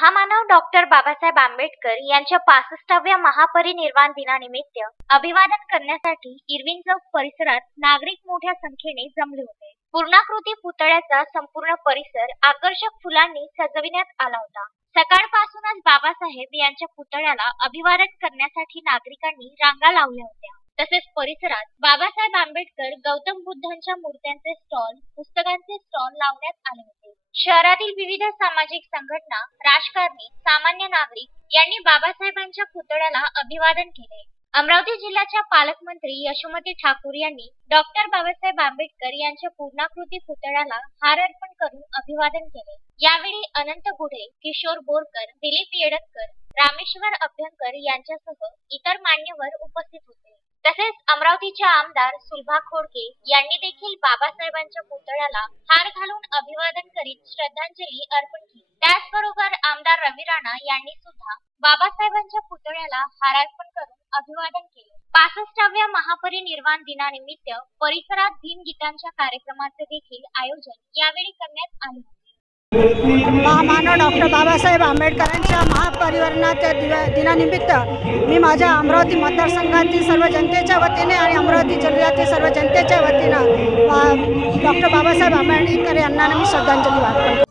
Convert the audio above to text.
महामानव डॉक्टर बाबासाहेब आंबेडकर यांच्या 65व्या महापरिनिर्वाण दिनानिमित्त अभिवादन करण्यासाठी इरविन चौक परिसरात नागरिक मोठ्या संख्येने जमले होते। पूर्णाकृती पुतळ्याचा संपूर्ण परिसर आकर्षक फुलांनी सजविण्यात आला होता। सकाळपासूनच बाबासाहेब यांच्या पुतळ्याला अभिवादन करण्यासाठी नागरिकांनी रांगा लावल्या होत्या। तसेच परिसरात बाबासाहेब आंबेडकर, गौतम बुद्धांच्या मूर्त्यांचे स्टॉल, पुस्तकांचे स्टॉल लावण्यात आले होते। शहरातील विविध सामाजिक संघटना, राजकारणी, सामान्य नागरिक यांनी बाबासाहेबांच्या पुतळ्याला अभिवादन केले। अमरावती जिल्ह्याच्या पालकमंत्री यशोमती ठाकूर यांनी डॉक्टर बाबासाहेब आंबेडकर यांच्या पूर्णाकृती पुतळ्याला हार अर्पण करून अभिवादन केले। यावेळी अनंत गुढे, किशोर बोरकर, दिलीप येडतकर, रामेश्वर अभ्यंकर यांच्यासह इतर मान्यवर उपस्थित होते। तसेच अमरावतीच्या आमदार सुलभा खोडके यांनी देखील बाबासाहेबांच्या पुतळ्याला हार घालून अभिवादन करीत श्रद्धांजली अर्पण केली। त्याचबरोबर आमदार रवी राणा यांनी सुद्धा बाबासाहेबांच्या पुतळ्याला हार अर्पण करून अभिवादन केले। 65व्या महापरिनिर्वाण दिनानिमित्त परिसरात भीमगीतांच्या कार्यक्रमाचे देखील आयोजन यावेळी करण्यात आले होते। महामानव डॉक्टर बाबासाहेब आंबेडकरांच्या महापरिनिर्वाणाच्या दिनानिमित्त मी माझ्या अमरावती मतदारसंघातील सर्व जनतेच्या वतीने आणि अमरावती जिल्ह्यातील सर्व जनतेच्या वतीने डॉक्टर बाबासाहेब आंबेडकर यांना मी श्रद्धांजली वाहतो।